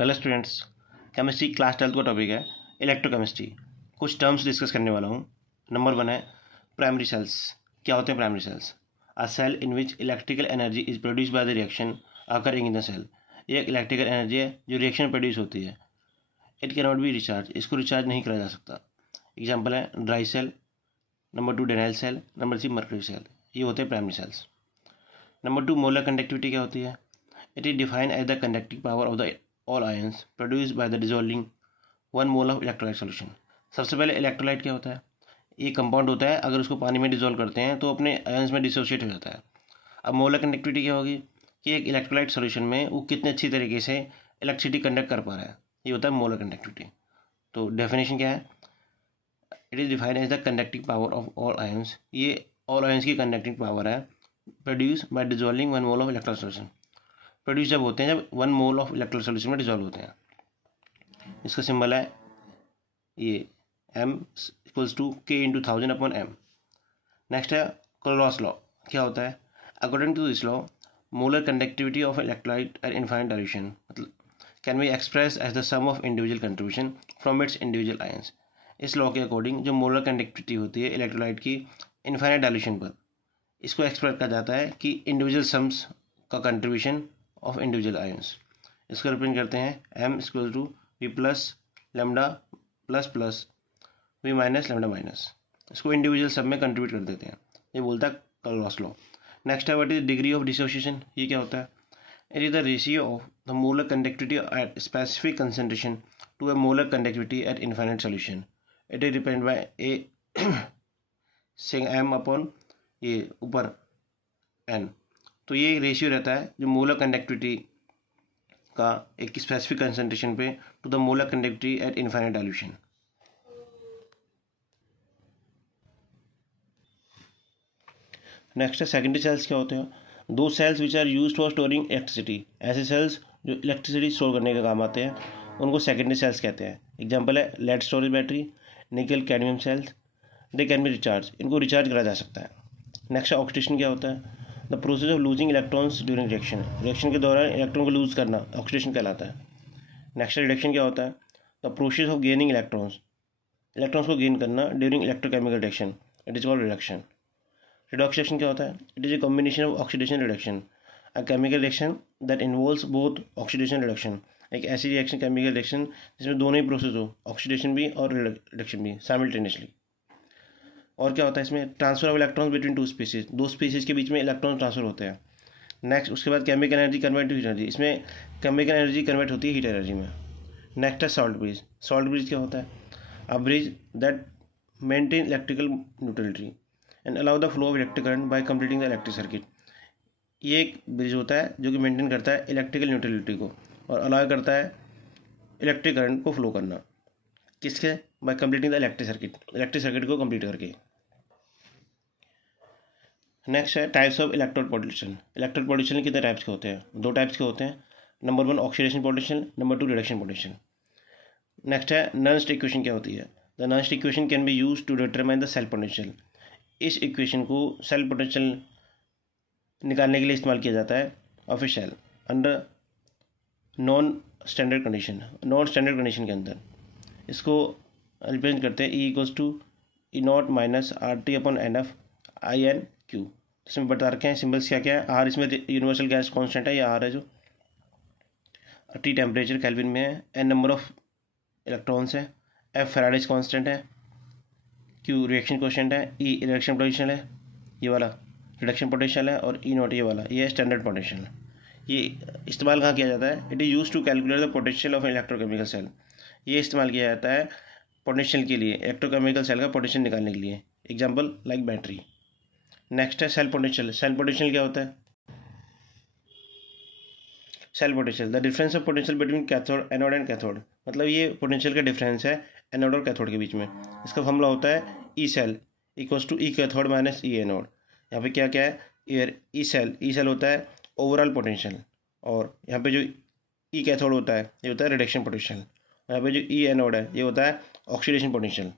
Hello students, chemistry class 12 का topic है electrochemistry. कुछ टर्म्स डिस्कस करने वाला हूँ। नंबर 1 है प्राइमरी सेल्स। क्या होते हैं primary cells? A cell in which electrical energy is produce by the reaction occurring in the cell. ये एक इलेक्ट्रिकल एनर्जी है जो रिएक्शन प्रोड्यूस होती है। It can not be recharge, इसको रिचार्ज नहीं करा जा सकता। एग्जाम्पल है dry cell, number 2 Daniel cell, number 3 mercury cell. ये होते हैं primary cells. Number 2 molar conductivity क्या होती है? It is defined as the conducting power of the all ions produced by the dissolving 1 mole of electrolyte solution। सबसे पहले electrolyte क्या होता है? ये कंपाउंड होता है, अगर उसको पानी में डिजोल्व करते हैं तो अपने आयंस में डिसोशिएट हो जाता है। अब मोलर कंडक्टिविटी क्या होगी कि एक इलेक्ट्रोलाइट सोल्यूशन में वो कितने अच्छी तरीके से इलेक्ट्रिसिटी कंडक्ट कर पा रहा है, ये होता है मोलर कंडक्टिविटी। तो डेफिनेशन क्या है? It is defined as the conducting power of all ions. ये ऑल आयंस की कंडक्टिंग पावर है produce by dissolving 1 mole of electrolyte solution. Produce जब होते हैं जब 1 मोल ऑफ इलेक्ट्रोलाइट सोल्यूशन में डिजॉल्व होते हैं। इसका सिंबल है ये m equals to k into 1000 upon m। Next है क्लोरॉस लॉ। क्या होता है? According to this law molar conductivity of electrolyte eight infinite dilution मतलब can be express as the sum of individual contribution from its individual ions. इस law के according जो molar conductivity होती है इलेक्ट्रोलाइट की इनफाइनाइट डाइल्यूशन पर, इसको express किया जाता है कि इंडिविजुअल सम्स का कंट्रीब्यूशन ऑफ इंडिविजुअल आयंस। इसको रिप्रेजेंट करते हैं m equal to V plus lambda plus plus V minus lambda minus. इसको इंडिविजुअल सब में कंट्रीब्यूट कर देते हैं, ये बोलता है क्लोरॉस लॉ। नेक्स्ट है what is degree of dissociation. ये क्या होता है? It is the ratio of the molar conductivity at specific concentration to a molar conductivity at infinite solution. It is depend by a sing m upon ये ऊपर n। तो ये ratio रहता है जो मोलर कंडक्टिविटी का एक स्पेसिफिक कंसंट्रेशन पे to the molar conductivity at infinite dilution. Next है सेकेंडरी सेल्स। क्या होते हैं? दो cells which are used for storing electricity. ऐसे सेल्स जो इलेक्ट्रिसिटी स्टोर करने का काम आते हैं उनको सेकेंडरी सेल्स कहते हैं। एग्जाम्पल है lead storage battery, nickel cadmium cells. They can be recharge, इनको रिचार्ज करा जा सकता है। नेक्स्ट है ऑक्सीडेशन। क्या होता है? The process of losing electrons during reaction. Reaction के दौरान इलेक्ट्रॉन को लूज करना ऑक्सीडेशन कहलाता है। नेक्स्ट रिडक्शन क्या होता है? The process of gaining electrons, electrons को गेन करना during electrochemical reaction, it is called reduction. Redox reaction क्या होता है? It is a combination of oxidation reduction, a chemical reaction that involves both oxidation reduction. एक ऐसी reaction chemical reaction जिसमें दोनों ही process हो, ऑक्सीडेशन भी और रिडक्शन भी साइमल्टेनियसली। और क्या होता है इसमें? Transfer of electrons between two species, दो स्पीसीज के बीच में इलेक्ट्रॉन ट्रांसफर होते हैं। नेक्स्ट उसके बाद chemical energy convert to heat energy, इसमें केमिकल एनर्जी कन्वर्ट होती है हीट एनर्जी में। नेक्स्ट है सॉल्ट ब्रिज। सॉल्ट ब्रिज क्या होता है? A bridge that maintain electrical neutrality and allow the flow of electric current by completing the electric circuit. ये एक ब्रिज होता है जो कि मेंटेन करता है इलेक्ट्रिकल न्यूट्रलिटी को और अलाउ करता है इलेक्ट्रिक करंट को फ्लो करना। किसके? By completing the electric circuit को कंप्लीट करके। नेक्स्ट है types of electrode potential. Electrode potential कितने टाइप्स के होते हैं? 2 टाइप्स के होते हैं। Number 1 oxidation potential, number 2 reduction potential. Next है नर्स्ट इक्वेशन। क्या होती है? The Nernst equation can be use to determine the cell potential. इस इक्वेशन को सेल पोटेंशियल निकालने के लिए इस्तेमाल किया जाता है of A cell under non standard condition. Non standard condition के अंदर इसको रिप्रेजेंट करते हैं E equals to E naught minus R T upon N F I N Q. इसमें बता रखे हैं सिंबल्स क्या क्या है। आर इसमें यूनिवर्सल गैस कांस्टेंट है, ये आर है जो टी टेम्परेचर केल्विन में है, एन नंबर ऑफ इलेक्ट्रॉन्स है, एफ फैराडेज कांस्टेंट है, क्यू रिएक्शन कोएफिशिएंट है, ई रिडक्शन पोटेंशियल है ये वाला, रिडक्शन पोटेंशियल है, और ई नॉट ये वाला, ये स्टैंडर्ड पोटेंशियल। ये इस्तेमाल कहाँ किया जाता है? It is use to calculate the potential of electrochemical cell. ये इस्तेमाल किया जाता है पोटेंशियल के लिए, इलेक्ट्रोकेमिकल सेल का पोटेंशियल निकालने के लिए। Example like battery. नेक्स्ट है सेल पोटेंशियल। सेल पोटेंशियल क्या होता है? Cell potential the difference of potential between cathode anode and cathode, मतलब ये पोटेंशियल का डिफरेंस है एनोड और कैथोड के बीच में। इसका फॉर्मूला होता है E cell equals to E cathode minus E anode. यहाँ पे क्या क्या है? ई सेल होता है ओवरऑल पोटेंशियल, और यहाँ पे जो ई कैथोड होता है ये होता है रिडक्शन पोटेंशियल, और यहाँ पे जो ई एनोड है ये होता है ऑक्सीडेशन पोटेंशियल।